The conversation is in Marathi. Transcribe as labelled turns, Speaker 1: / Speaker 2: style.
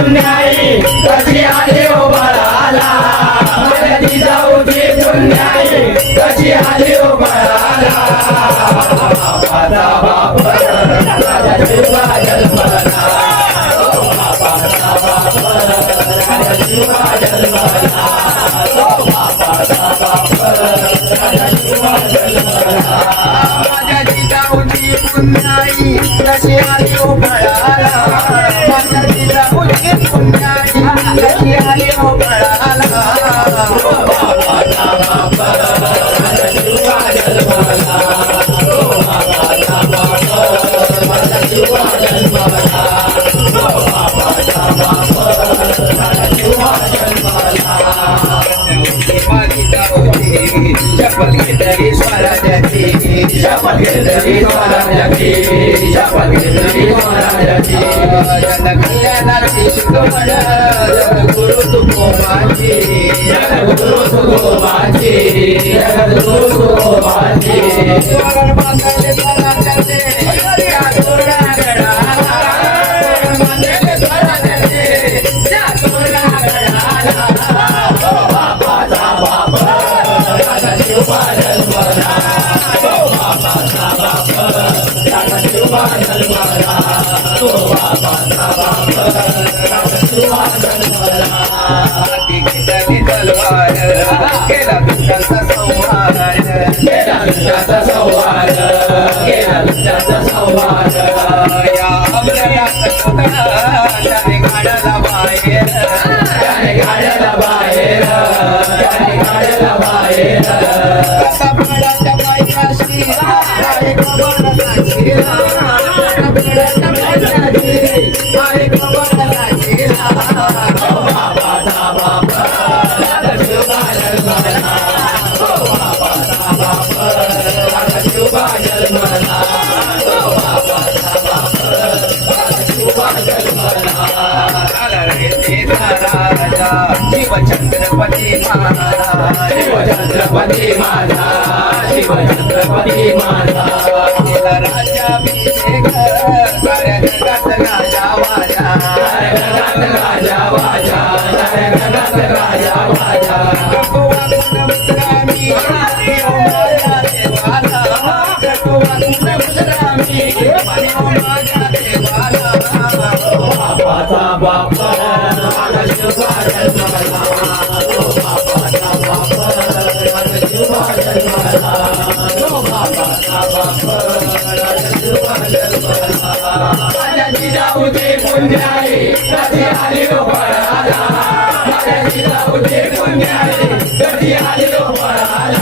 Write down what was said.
Speaker 1: पुण्याई कशी आली माझ्या जिजाऊची पुण्याई कशी आली हो बाप राजा शिवा जन्मला बाप राजा शिवा जन्मला. बाप राजा शिवा जन्मला
Speaker 2: माझ्या पुण्याई कशी आली शपथ घेतली स्वराज्याची
Speaker 1: शपथ घेतली स्वराज्याची
Speaker 2: जन कल्याणाची शिकवण गुरु तुकोबाची
Speaker 1: जगद्गुरु तुकोबाची जगद्गुरु तुकोबाची गेला दुष्टाचा संवाद गेला दुष्टाचा संवाद
Speaker 2: या अमरनाथ त्याने गाड्याला बाहेर
Speaker 1: त्याने गाड्याला बाहेर त्याने गाड्याला बाहेर
Speaker 2: कपाळाच्या पायथ्याशी शिवछत्रपती महाराज
Speaker 1: शिवछत्रपती माझा शिवछत्रपती माझा
Speaker 2: केला राज्याभिषेक साऱ्या जगात राजा वाजा
Speaker 1: जगात राजा वाजा जगात राजा वाजा
Speaker 2: रघुवंश मुद्रामी, माझ्या देवाला. माझ्या देवाला.
Speaker 1: बापाचा बापाचा बाप राजा शिवा जन्मला माझ्या जिजाऊची पुण्याई कधी आली रो फळाला माझ्या जिजाऊची पुण्याई कधी आली रो फळाला